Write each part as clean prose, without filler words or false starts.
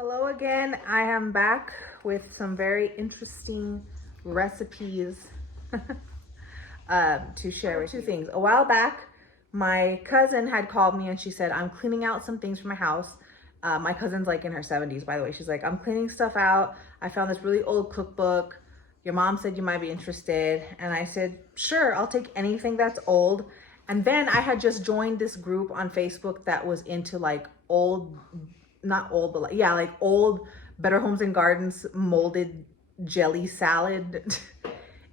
Hello again. I am back with some very interesting recipes to share with you. Two things. A while back, my cousin had called me and she said, I'm cleaning out some things for my house. My cousin's like in her 70s, by the way. She's like, I'm cleaning stuff out. I found this really old cookbook. Your mom said you might be interested. And I said, sure, I'll take anything that's old. And then I had just joined this group on Facebook that was into like old, not old, but like old Better Homes and Gardens molded jelly salad.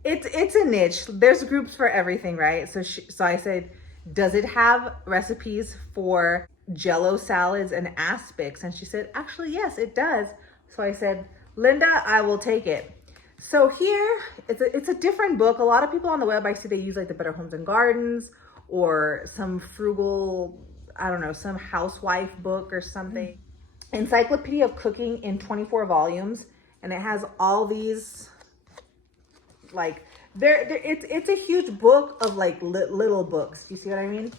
It's a niche. There's groups for everything, right? So I said, does it have recipes for Jello salads and aspics? And she said, actually, yes, it does. So I said, Linda, I will take it. So here, it's a different book. A lot of people on the web, I see they use like the Better Homes and Gardens or some frugal, I don't know, some housewife book or something. Encyclopedia of Cooking in 24 volumes. And it has all these, like, it's a huge book of like little books. Do you see what I mean?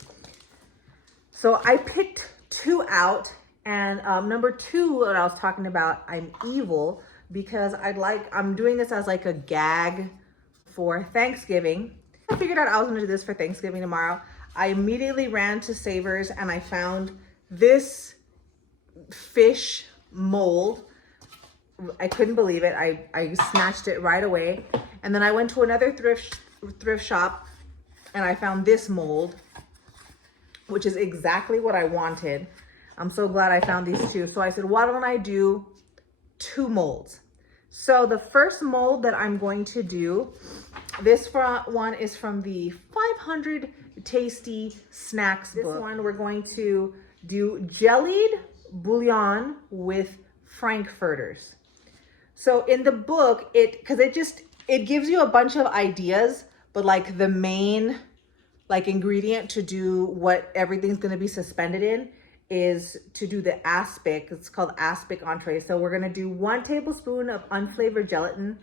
So I picked two out, and number two, what I was talking about, I'm evil, because I'm doing this as like a gag for Thanksgiving. I figured out I was gonna do this for Thanksgiving tomorrow. I immediately ran to Savers and I found this fish mold. I couldn't believe it. I snatched it right away. And then I went to another thrift shop and I found this mold, which is exactly what I wanted. I'm so glad I found these two. So I said, why don't I do two molds? So the first mold that I'm going to do, this one is from the 500 Tasty Snacks book. This one we're going to do jellied bouillon with frankfurters. So in the book, it gives you a bunch of ideas, but like the main like ingredient to do what everything's going to be suspended in is to do the aspic. It's called aspic entree. So we're going to do 1 tablespoon of unflavored gelatin,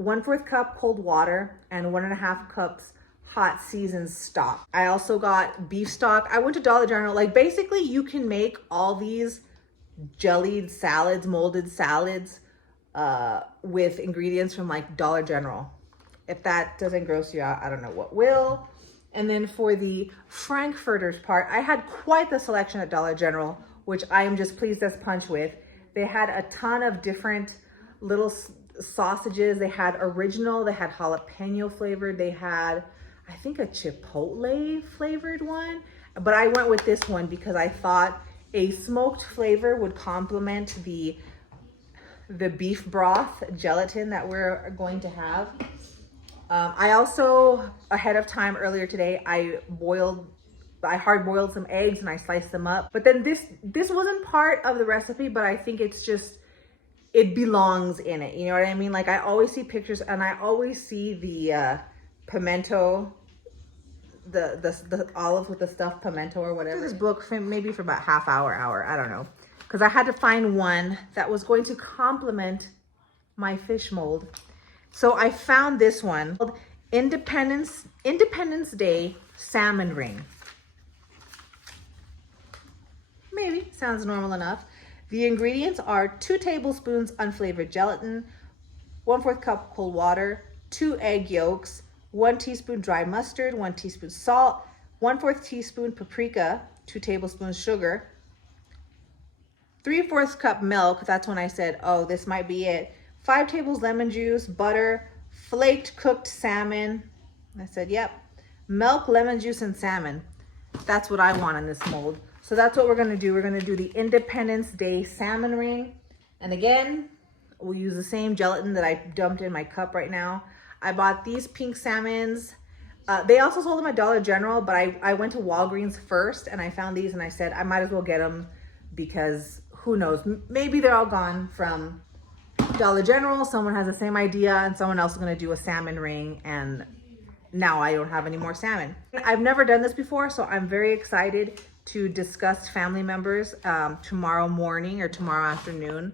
1/4 cup cold water, and 1.5 cups hot seasoned stock. I also got beef stock. I went to Dollar General. Like basically you can make all these jellied salads, molded salads with ingredients from like Dollar General. If that doesn't gross you out, I don't know what will. And then for the frankfurters part, I had quite the selection at Dollar General, which I am just pleased as punch with. They had a ton of different little sausages. They had original, they had jalapeno flavored, they had, I think, a chipotle flavored one. But I went with this one because I thought a smoked flavor would complement the beef broth gelatin that we're going to have. I also, ahead of time earlier today, I hard boiled some eggs and I sliced them up. But then this wasn't part of the recipe, but I think it's just, it belongs in it. You know what I mean? Like I always see pictures and I always see the pimento, the olives with the stuffed pimento or whatever. This book maybe for about half hour, I don't know. Because I had to find one that was going to complement my fish mold. So I found this one called Independence Day Salmon Ring. Maybe, sounds normal enough. The ingredients are 2 tablespoons unflavored gelatin, 1/4 cup cold water, 2 egg yolks, 1 teaspoon dry mustard, 1 teaspoon salt, 1/4 teaspoon paprika, 2 tablespoons sugar, 3/4 cup milk. That's when I said, oh, this might be it. 5 tablespoons lemon juice, butter, flaked cooked salmon. I said, yep. Milk, lemon juice, and salmon. That's what I want in this mold. So that's what we're gonna do. We're gonna do the Independence Day salmon ring. And again, we'll use the same gelatin that I dumped in my cup right now. I bought these pink salmons. They also sold them at Dollar General, but I went to Walgreens first and I found these and I said, I might as well get them because who knows, maybe they're all gone from Dollar General. Someone has the same idea and someone else is gonna do a salmon ring and now I don't have any more salmon. I've never done this before, so I'm very excited to discuss family members tomorrow morning or tomorrow afternoon.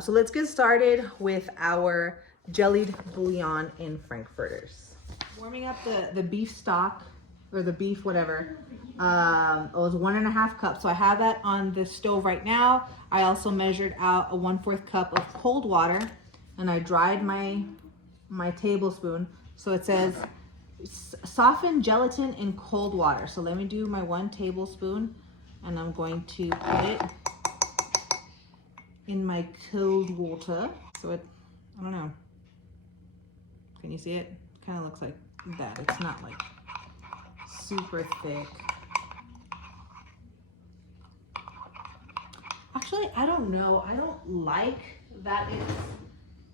So let's get started with our jellied bouillon in frankfurters. Warming up the beef stock or the beef, whatever. It was 1.5 cups. So I have that on the stove right now. I also measured out a 1/4 cup of cold water, and I dried my tablespoon. So it says soften gelatin in cold water. So let me do my 1 tablespoon, and I'm going to put it in my cold water. So it, I don't know. Can you see it? Kind of looks like that. It's not like super thick. Actually, I don't know. I don't like that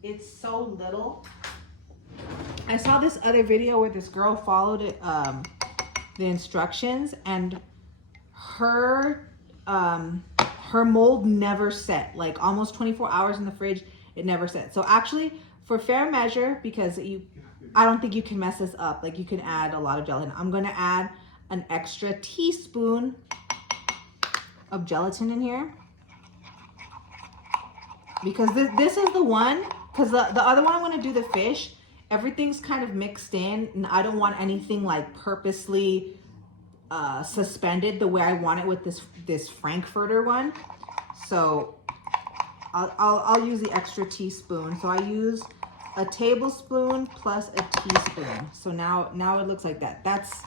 it's so little. I saw this other video where this girl followed it, the instructions, and her mold never set. Like almost 24 hours in the fridge, it never set. So actually, for fair measure, because I don't think you can mess this up. Like you can add a lot of gelatin. I'm gonna add an extra teaspoon of gelatin in here, because this is the one, because the other one I'm gonna do the fish, everything's kind of mixed in, and I don't want anything like purposely suspended the way I want it with this frankfurter one. So I'll use the extra teaspoon. So I use a tablespoon plus a teaspoon. So now it looks like that. That's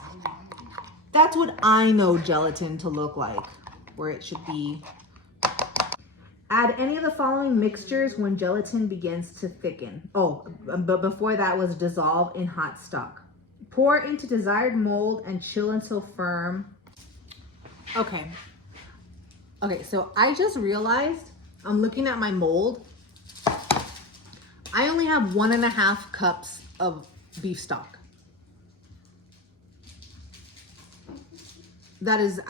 what I know gelatin to look like, where it should be. Add any of the following mixtures when gelatin begins to thicken. Oh, but before that was dissolve in hot stock. Pour into desired mold and chill until firm. Okay, so I just realized, I'm looking at my mold. I only have 1.5 cups of beef stock. That is,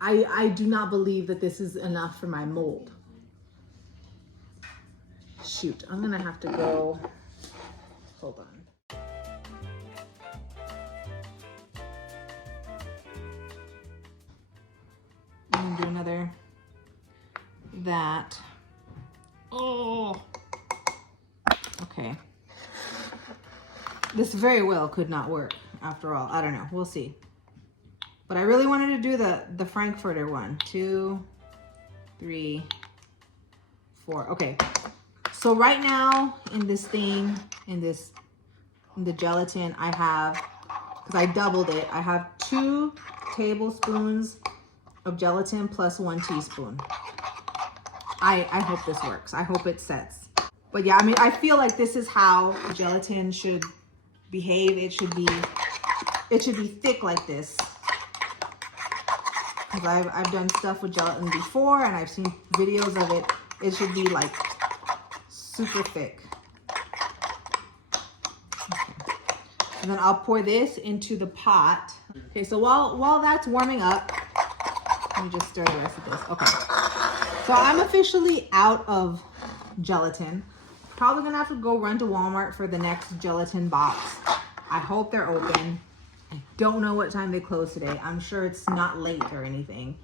I do not believe that this is enough for my mold. Shoot, I'm gonna have to go, hold on. I'm gonna do another, that. Oh, okay. This very well could not work after all. I don't know, we'll see. But I really wanted to do the frankfurter one. 2, 3, 4. Okay. So right now in this thing, in the gelatin, I have, because I doubled it, I have 2 tablespoons of gelatin plus 1 teaspoon. I hope this works. I hope it sets. But yeah, I mean, I feel like this is how gelatin should behave. It should be thick like this. Because I've done stuff with gelatin before, and I've seen videos of it. It should be like super thick. Okay. And then I'll pour this into the pot. Okay, so while that's warming up, let me just stir the rest of this. Okay, so I'm officially out of gelatin. Probably gonna have to go run to Walmart for the next gelatin box. I hope they're open. I don't know what time they close today. I'm sure it's not late or anything.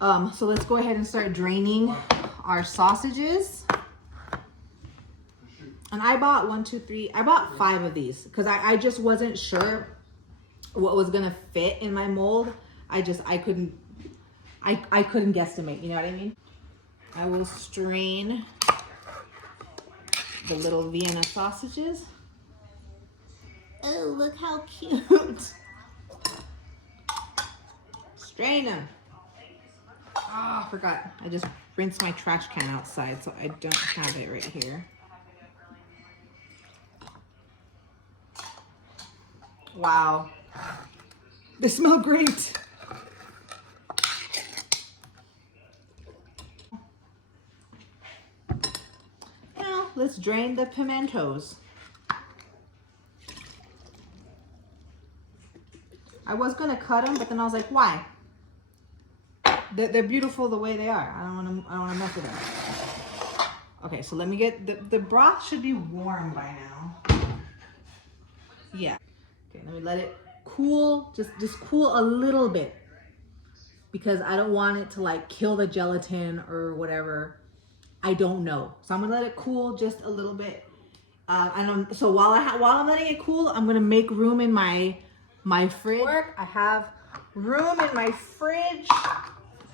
So let's go ahead and start draining our sausages. And I bought 1, 2, 3. I bought 5 of these because I just wasn't sure what was gonna fit in my mold. I couldn't guesstimate. You know what I mean? I will strain the little Vienna sausages. Oh, look how cute. Strain them. Oh, I forgot. I just rinsed my trash can outside, so I don't have it right here. Wow. They smell great. Now, let's drain the pimentos. I was gonna cut them, but then I was like, why? They're beautiful the way they are. I don't wanna mess with them. Okay, so let me get, the broth should be warm by now. Yeah. Okay, let me let it cool, just cool a little bit, because I don't want it to like kill the gelatin or whatever. I don't know. So I'm gonna let it cool just a little bit. So while I'm letting it cool, I'm gonna make room in my my fridge. I have room in my fridge.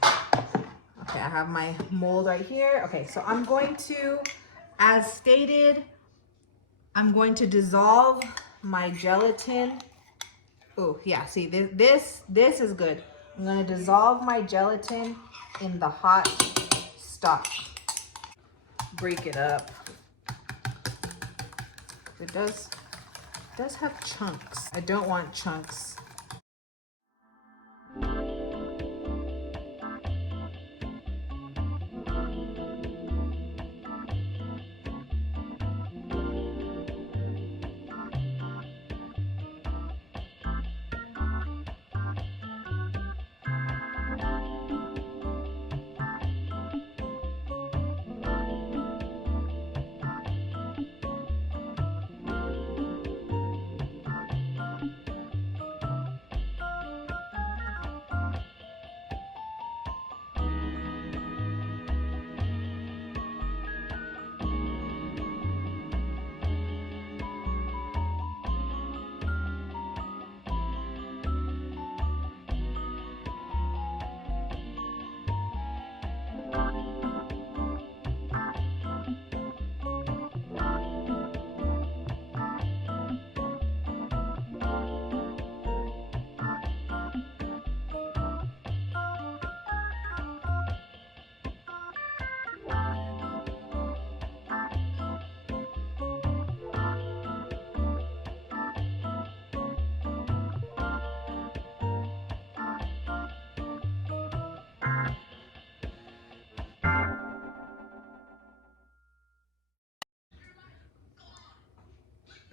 Okay, I have my mold right here. Okay, so I'm going to, as stated, I'm going to dissolve my gelatin. Oh, yeah, see, this is good. I'm gonna dissolve my gelatin in the hot stock. Break it up. It does have chunks. I don't want chunks.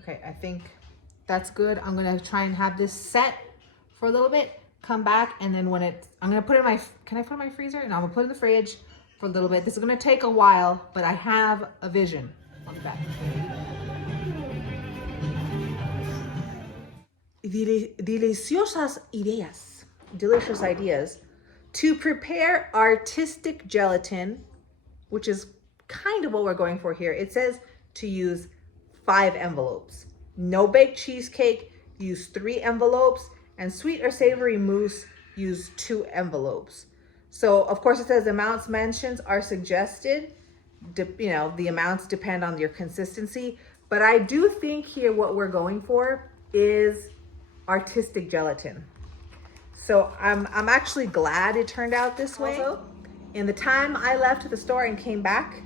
Okay, I think that's good. I'm gonna try and have this set for a little bit, come back, and then when I'm gonna put it in my, can I put it in my freezer? No, I'm gonna put it in the fridge for a little bit. This is gonna take a while, but I have a vision. I'll be back. Deliciosas ideas. Delicious ideas. To prepare artistic gelatin, which is kind of what we're going for here, it says to use 5 envelopes. No baked cheesecake, use 3 envelopes, and sweet or savory mousse, use 2 envelopes. So of course it says amounts mentioned are suggested. You know, the amounts depend on your consistency, but I do think here what we're going for is artistic gelatin. So I'm actually glad it turned out this way. Also, in the time I left the store and came back,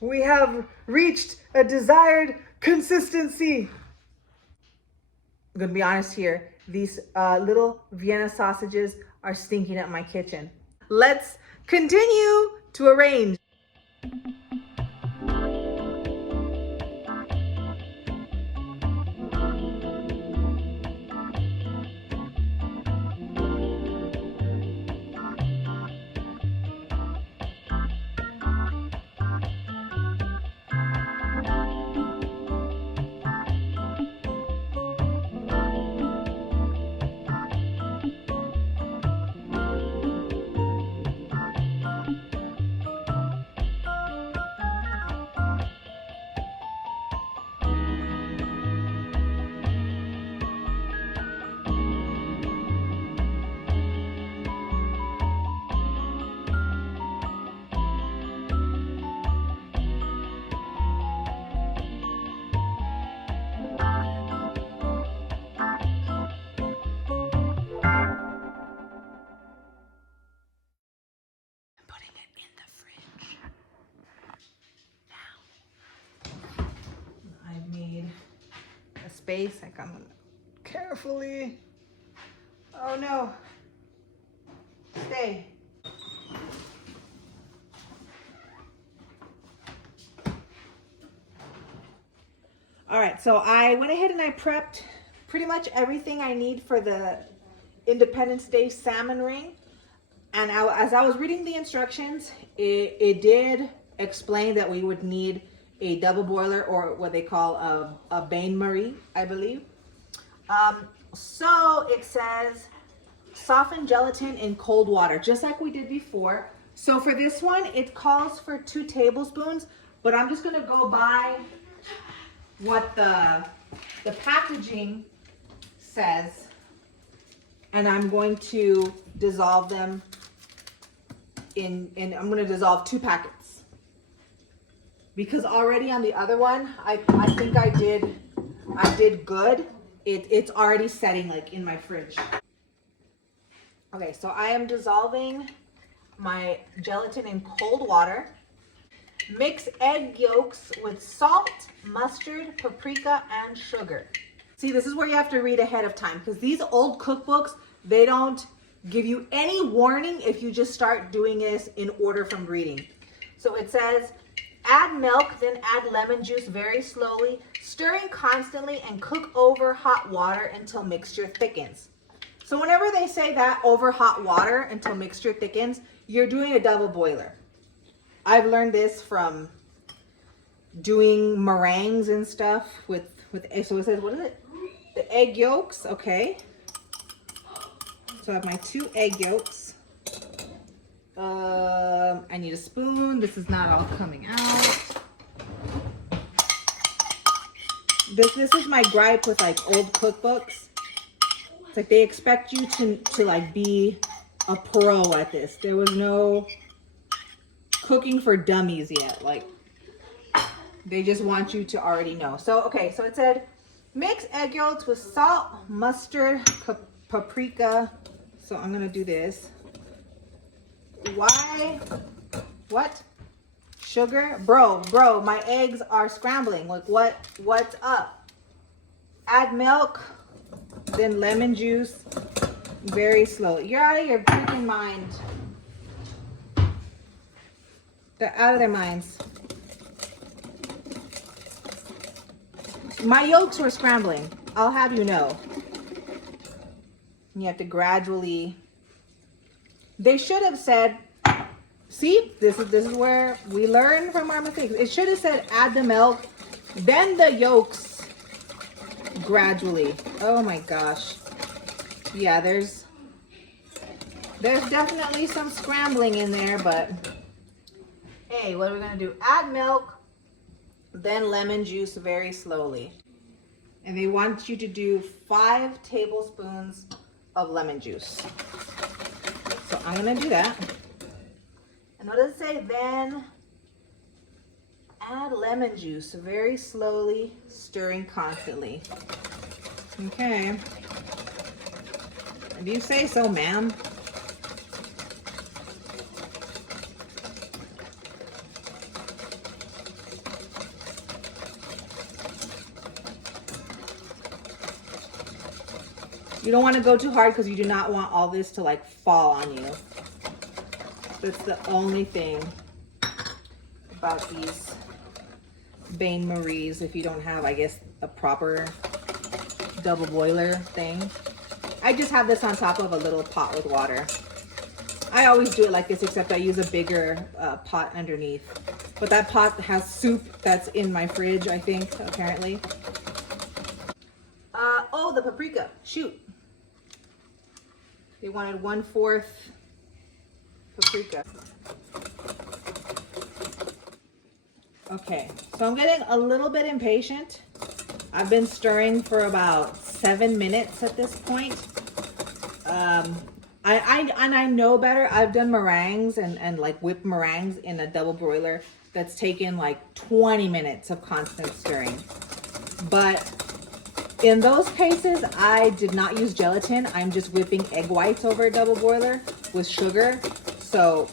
we have reached a desired consistency. I'm gonna be honest here. These little Vienna sausages are stinking up my kitchen. Let's continue to arrange. Space, like I'm gonna carefully. Oh no. Stay. All right, so I went ahead and I prepped pretty much everything I need for the Independence Day salmon ring. And as I was reading the instructions, it did explain that we would need a double boiler, or what they call a bain-marie, I believe. So it says soften gelatin in cold water, just like we did before. So for this one, it calls for 2 tablespoons, but I'm just gonna go by what the packaging says, and I'm going to dissolve them in I'm gonna dissolve 2 packets. Because already on the other one, I think I did good. It's already setting like in my fridge. Okay, so I am dissolving my gelatin in cold water. Mix egg yolks with salt, mustard, paprika, and sugar. See, this is where you have to read ahead of time, because these old cookbooks, they don't give you any warning if you just start doing this in order from reading. So it says, add milk, then add lemon juice very slowly, stirring constantly, and cook over hot water until mixture thickens. So whenever they say that, over hot water until mixture thickens, you're doing a double boiler. I've learned this from doing meringues and stuff with so it says, what is it? The egg yolks, okay. So I have my 2 egg yolks. I need a spoon. This is not all coming out. This is my gripe with like old cookbooks. It's like they expect you to like be a pro at this. There was no cooking for dummies yet. Like they just want you to already know. So okay, so it said mix egg yolks with salt, mustard, paprika. So I'm gonna do this. Why? What? Sugar? Bro, my eggs are scrambling. Like what's up? Add milk, then lemon juice, very slow. You're out of your freaking mind. They're out of their minds. My yolks were scrambling, I'll have you know. You have to gradually. They should have said, see, this is where we learn from our mistakes. It should have said add the milk, then the yolks gradually. Oh my gosh. Yeah, there's definitely some scrambling in there, but hey, what are we gonna do? Add milk, then lemon juice very slowly. And they want you to do 5 tablespoons of lemon juice. So I'm gonna do that. And what does it say? Then add lemon juice very slowly, stirring constantly. Okay. If you say so, ma'am. You don't want to go too hard because you do not want all this to like fall on you. That's the only thing about these bain maries if you don't have, I guess, a proper double boiler thing. I just have this on top of a little pot with water. I always do it like this, except I use a bigger pot underneath. But that pot has soup that's in my fridge, I think, apparently. Oh, the paprika. Shoot. They wanted 1/4 paprika. Okay, so I'm getting a little bit impatient. I've been stirring for about 7 minutes at this point. I know better. I've done meringues and like whipped meringues in a double broiler that's taken like 20 minutes of constant stirring. But in those cases, I did not use gelatin. I'm just whipping egg whites over a double boiler with sugar. So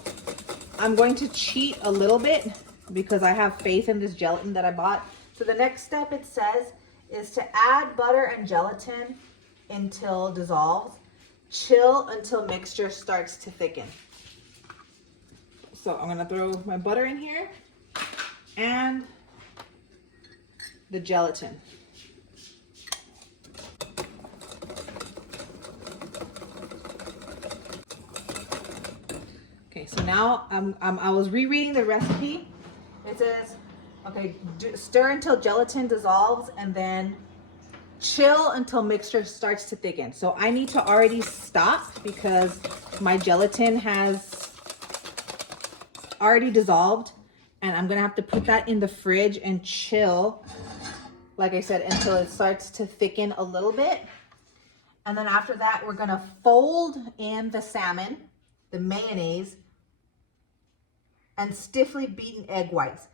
I'm going to cheat a little bit because I have faith in this gelatin that I bought. So the next step, it says, is to add butter and gelatin until dissolved. Chill until mixture starts to thicken. So I'm gonna throw my butter in here and the gelatin. Okay, so now I was rereading the recipe. It says, okay, stir until gelatin dissolves and then chill until mixture starts to thicken. So I need to already stop because my gelatin has already dissolved, and I'm gonna have to put that in the fridge and chill, like I said, until it starts to thicken a little bit. And then after that, we're gonna fold in the salmon, the mayonnaise, and stiffly beaten egg whites.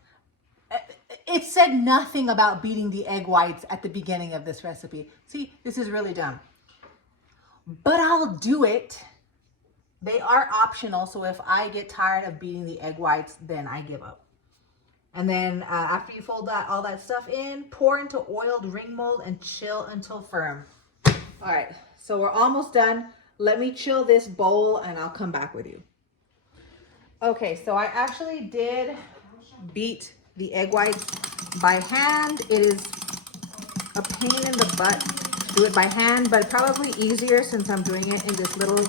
It said nothing about beating the egg whites at the beginning of this recipe. See, this is really dumb. But I'll do it. They are optional, so if I get tired of beating the egg whites, then I give up. And then after you fold all that stuff in, pour into oiled ring mold and chill until firm. All right, so we're almost done. Let me chill this bowl and I'll come back with you. Okay, so I actually did beat the egg whites by hand. It is a pain in the butt to do it by hand, but probably easier since I'm doing it in this little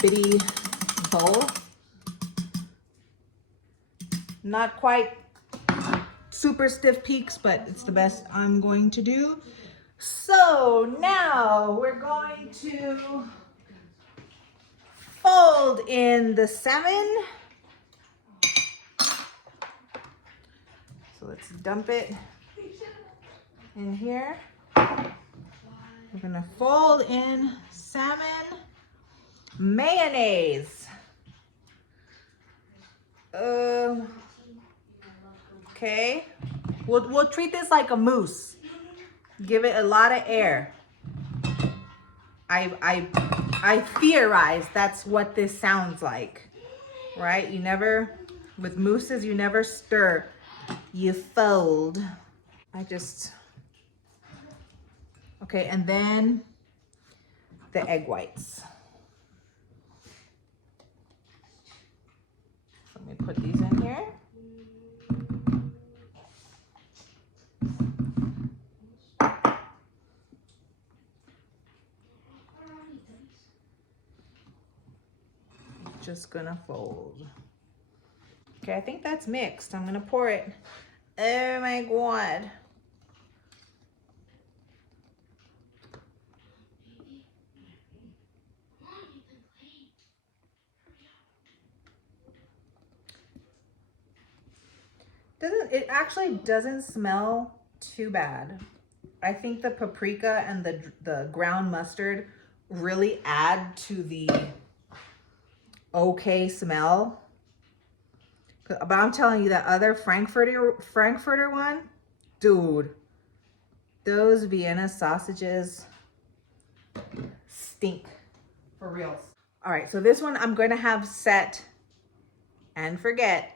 bitty bowl. Not quite super stiff peaks, but it's the best I'm going to do. So now we're going to fold in the salmon. So let's dump it in here. We're gonna fold in salmon, mayonnaise. Okay, we'll treat this like a mousse. Give it a lot of air. I theorize that's what this sounds like, right? You never, with mousses, you never stir, you fold. Okay, and then the egg whites. So let me put these in here. Just gonna fold. Okay, I think that's mixed. I'm gonna pour it. Oh my God. It actually doesn't smell too bad. I think the paprika and the ground mustard really add to the okay smell. But I'm telling you, that other Frankfurter one, dude, those Vienna sausages stink for reals. All right, so this one I'm going to have set and forget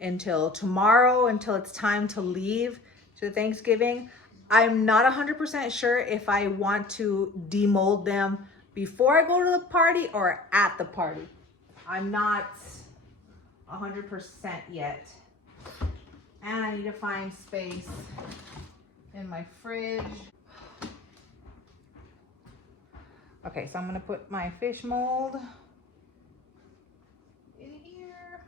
until tomorrow, until it's time to leave to Thanksgiving. I'm not 100% sure if I want to demold them before I go to the party or at the party. I'm not 100% yet. And I need to find space in my fridge. Okay, so I'm gonna put my fish mold in here.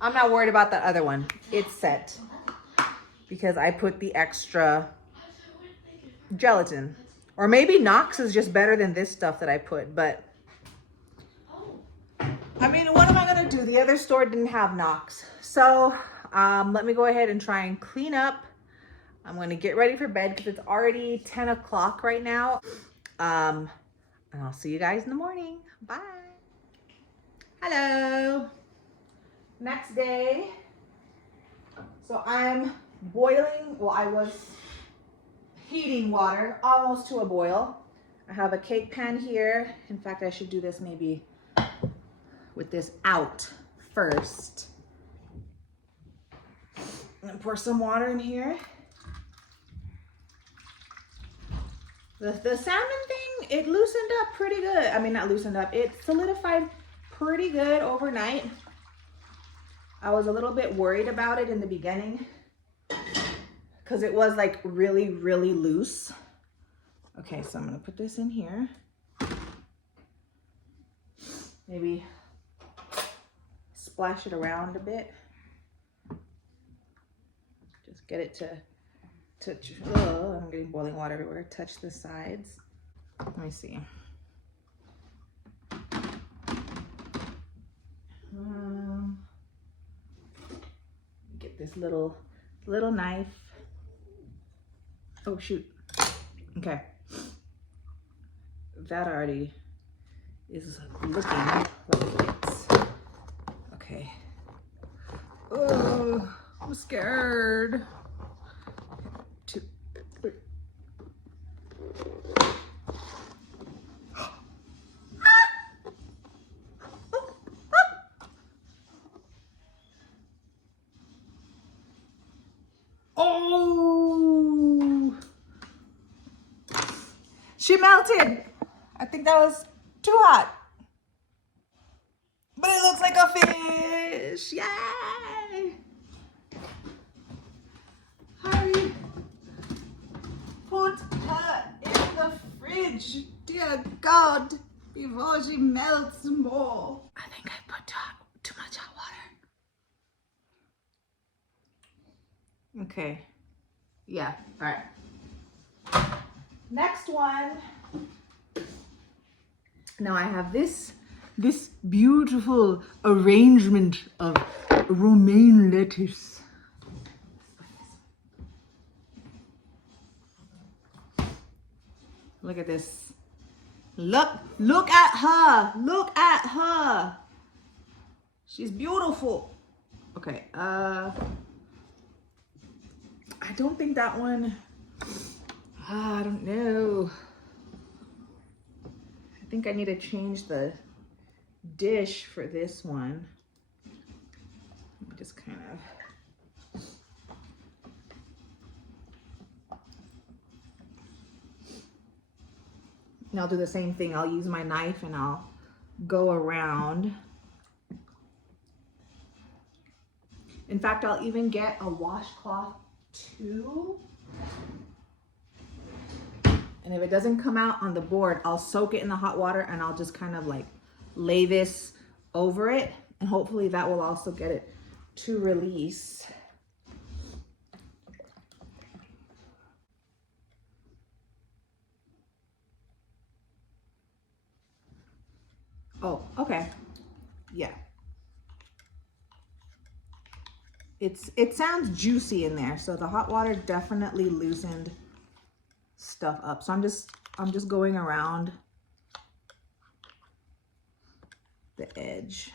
I'm not worried about that other one. It's set because I put the extra gelatin. Or maybe Knox is just better than this stuff that I put, but I mean, what am I gonna do? The other store didn't have Knox. So let me go ahead and try and clean up. I'm gonna get ready for bed because it's already 10 o'clock right now. And I'll see you guys in the morning. Bye. Hello. Next day. So I'm boiling, well, I was heating water almost to a boil. I have a cake pan here. In fact, I should do this maybe with this out first. I'm gonna pour some water in here. The salmon thing, it loosened up pretty good. I mean, not loosened up, it solidified pretty good overnight. I was a little bit worried about it in the beginning because it was like really, really loose. Okay, so I'm gonna put this in here. Maybe splash it around a bit. Just get it to touch. Oh, I'm getting boiling water everywhere. Touch the sides. Let me see. Get this little knife. Oh shoot. Okay. That already is looking like it's okay. Oh, I'm scared. 2, 3. Oh, she melted. I think that was too hot, but it looks like a fish. Yay! Hurry, put her in the fridge, dear God, before she melts more. I think I put too much hot water. Okay, yeah, all right. Next one. Now I have this beautiful arrangement of romaine lettuce. Look at this. Look at her. Look at her. She's beautiful. Okay, I don't think that one, I don't know. I think I need to change the dish for this one. Let me just kind of. And I'll do the same thing. I'll use my knife and I'll go around. In fact, I'll even get a washcloth too. And if it doesn't come out on the board, I'll soak it in the hot water and I'll just kind of like lay this over it. And hopefully that will also get it to release. Oh, okay. Yeah. It sounds juicy in there, so the hot water definitely loosened stuff up. So I'm just going around the edge.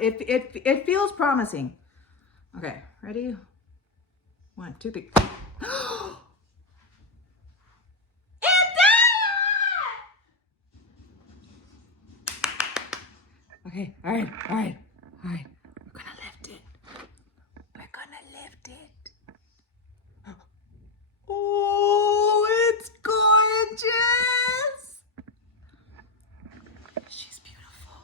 It feels promising. Okay, ready? 1, 2, 3. Okay, all right. We're gonna lift it. Oh, it's gorgeous. She's beautiful.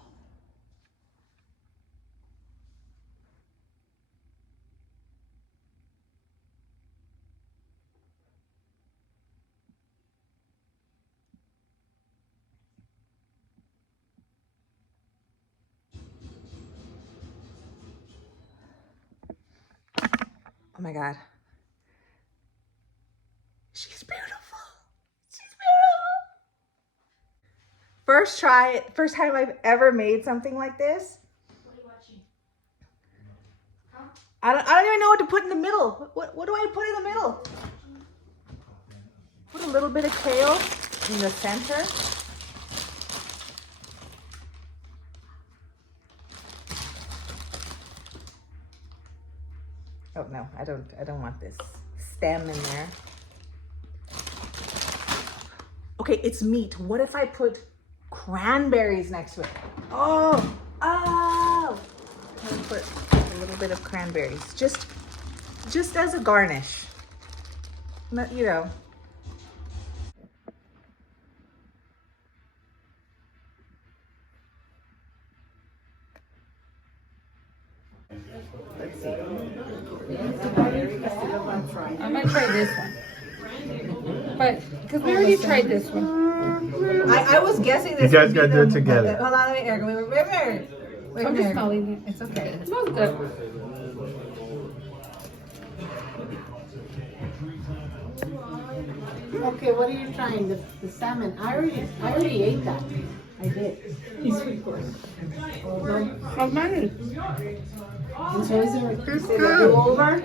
Oh my God. She's beautiful. First time I've ever made something like this. What are you watching? Huh? I don't even know what to put in the middle. What do I put in the middle? Put a little bit of kale in the center. Oh no, I don't want this stem in there. Okay, it's meat. What if I put cranberries next to it? Oh! I'm gonna put a little bit of cranberries, just as a garnish. Not, you know. Let's see. I'm gonna try this one. But, because we already tried this one. I was guessing this. You guys gotta do it together. Hold on, let me, Erica. Wait, I'm just smelling it. It's okay. It smells good. Oh, Okay, what are you trying? The salmon. I already ate that. I did. He's recording. And so is there a good. do-over?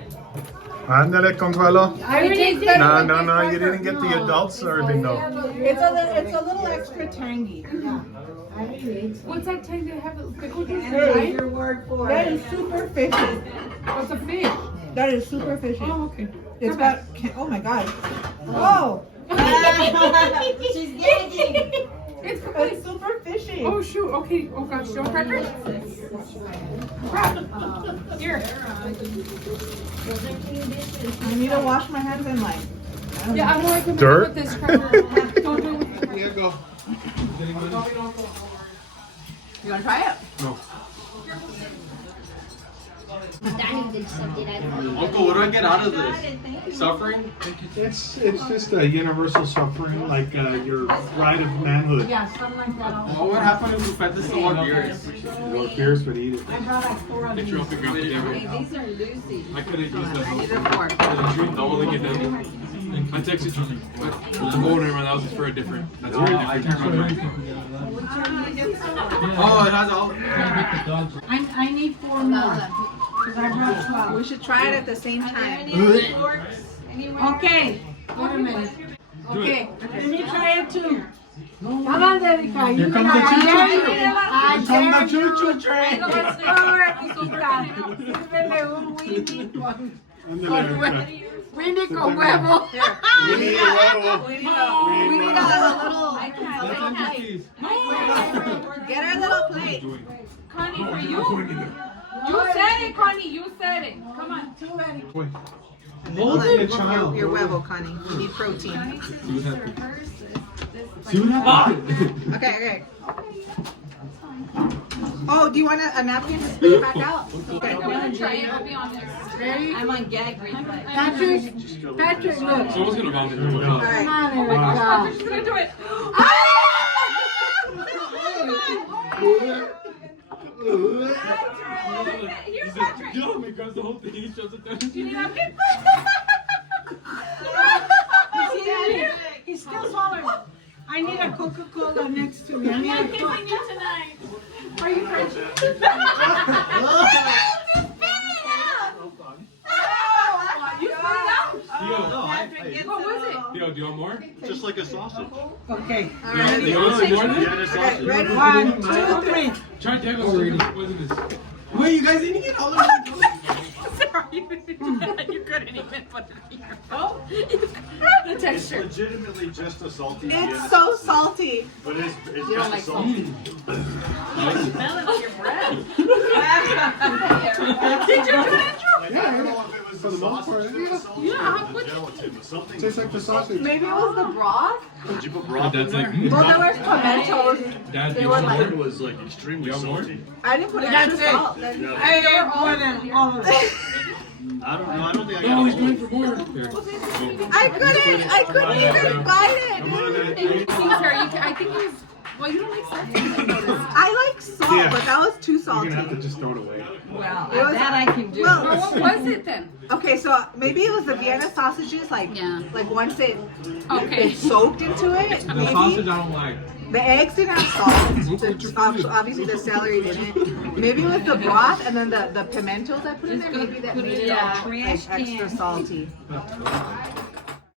Ándale, Consuelo. I already did. No, you didn't get the adult serving though. It's a little extra tangy. I already ate some. What's that thing they have? Pickle juice, Hey, right? your word for that is super fishy. What's a fish? That is super fishy. Oh, okay. It's got. Oh my god. Oh. She's gagging. It's It's super fishy. Oh shoot. Okay. Oh gosh. Show cracker. Here. I need to wash my hands and like. Yeah, I'm like with Dirt? this cracker. Don't do it with the Here you go. You wanna try it? No. Uncle, what do I get out of this? Suffering? It's just a universal suffering, like your ride of manhood. Yeah, something like that. What would happen if we fed this to more beers? More fierce, but eat it. I brought like 4 of Get these. you up and grab the camera. These are Lucy. I could have used that. Don't only get them. I texted you. But the golden one, that was for a different. That's very different. Oh, it has all. I need 4 more. Because I brought 12. We should try it at the same time. Okay. Wait a minute. Okay. Let me try it too. Come on, Dedica. Here comes the choo-choo. Here comes the choo-choo train. Sírveme un Winnie con Ándale, Erika. Winnie con huevo. We need a huevo. We need a little plate. Get her a little plate. Connie, for you. You said it, Connie. You said it. Come on. Wait. Hold Be a child. Your huevo, Connie. You need protein. See what happens? Okay. Oh, do you want a napkin to spit it back out? Okay. I'm gonna try it. I'll be honest. Ready? I'm on gag reflex. Patrick, look. Someone's gonna vomit. All Come right. on, She's Erica. gonna do it. Here's Patrick. Yo, he grabs the whole thing. He shows it down. Do you need a napkin? He's still swallowing. I need a Coca-Cola next to me. I need a Coke. you tonight. Are you French? What was it? Yo, do you want more? Just like a sausage. Okay. Do you want some more? Yeah, a sausage. Ready? 1, 2, 3. Try Diego's already. What is this? Wait, you guys eating it all of it? Sorry. You couldn't even put it here. Oh, the It's texture. legitimately just a salty It's Vienna, so salty. but it's just a salty. Smell it on your breath. Did you do it, I don't know if it was the sausage that was salty or the gelatin, but something. Tastes like the sausage. Maybe it was the broth. Did you put broth in Dad's there? like, Well, there was pimentos. Dad, do They you were want like, more? It was like extremely You want more? salty. I didn't put That's extra it. salt. I ate more than all of it. I don't know. I don't think I Oh, got he's all going of for more. Here. I couldn't even bite it. I think he's. Well, you don't like salty. I like salt, Yeah. but that was too You're salty. gonna have to just throw it away. Well, It was- that I can do. Well, Well, what was it then? okay, so maybe it was the Vienna sausages, like once it soaked into it, The maybe. sausage I don't like. The eggs didn't have salt. Obviously, the celery didn't. Maybe with the broth and then the pimentos I put in there, maybe that made it all like extra salty.